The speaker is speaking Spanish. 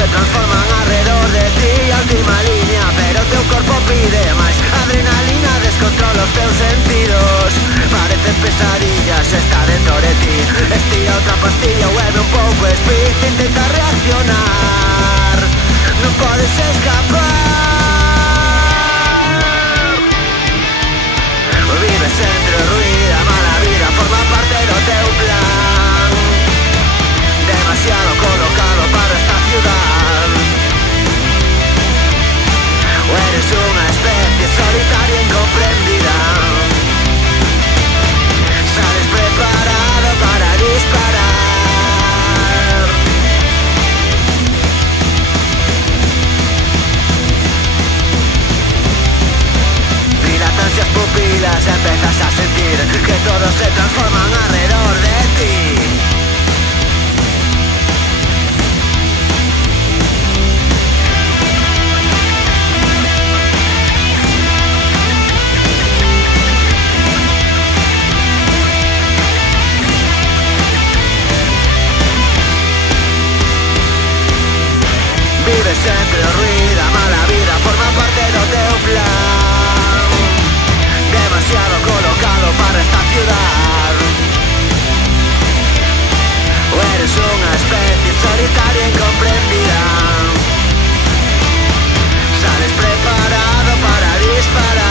se transforman alrededor de ti. A última línea, pero teu corpo pide máis. Adrenalina descontrola os teus sentidos. Parecen pesadillas, está dentro de ti. Estira outra pastilla, hueve un pouco speed. Intenta reaccionar, non podes escapar. Vives entre o ruido, a mala vida forma parte do teu plan. Demasiado colocado para esta ciudad. O eres unha especie solitaria e incomprendida. Sales preparado para disparar. Dilatan as pupilas, empezas a sentir que todos se transforman alrededor de ti. Vives entre o ruido, a mala vida forma parte do teu plan. Demasiado colocado para esta ciudad. O eres unha especie solitaria e incomprendida. Sales preparado para disparar.